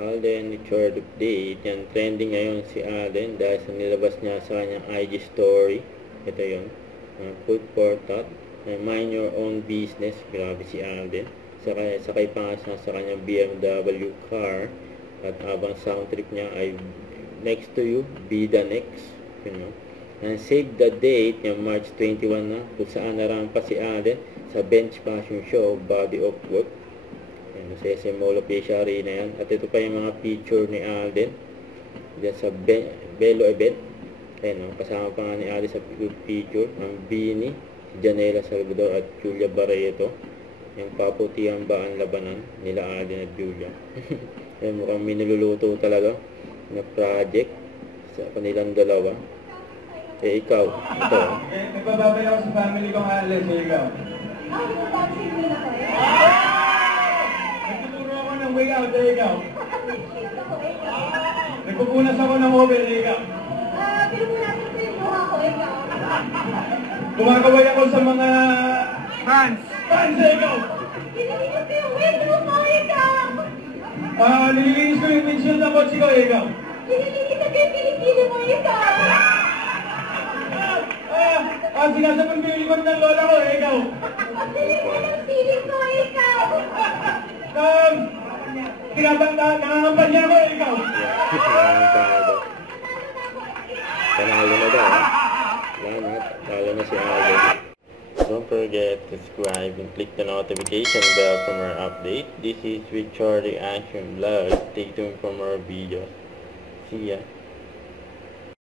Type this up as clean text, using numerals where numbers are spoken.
Alden Richard update. Yan, trending ngayon si Alden dahil sa nilabas niya sa kanyang IG story. Ito yun. Food for thought. Mind your own business. Grabe si Alden. Sakay pa nga siya sa kanyang BMW car. At habang sound trip niya ay next to you, be the next. You know. And save the date, yung March 21 na, kung saan narampa si Alden sa bench fashion show, Body of Work. Yan, sa SM Mall of Asia Arena yan. At ito pa yung mga picture ni Alden dyan sa Belo event. Ayan, kasama pa nga ni Alden sa picture ang Bini, si Janela Salvador at Julia Barreto. Yung paputihan ba ang labanan nila Alden at Julia. Ayan, mukhang miniluluto talaga na project sa kanilang dalawa. Eh, ikaw. Ito. Nagbababay ako sa family kong Alex. Eh, ikaw. Nagtuturo ako ng way out. Eh, ikaw. Nagpupunas ako ng mobile. Eh, ikaw. Pinupunasan ko yung buha ko. Ikaw. Kumakaway ako sa mga fans. Fans, eh, ikaw. Nililinis ko yung wig mo. Ikaw. Nililinis ko yung windshield ng kotse ko. Eh, ikaw. Nililinis ko yung kilikili mo. Ikaw. Sinasabon ko yung likod ng lola ko, eh, ikaw. Pagdilim mo ng siling mo, ikaw. Nangangampal niya ako, eh, ikaw. Panalo na daw. Salamat. Talo na si Alden. Don't forget to subscribe and click the notification bell for more update. This is Richard Action Vlog. Stay tuned for more videos. See ya.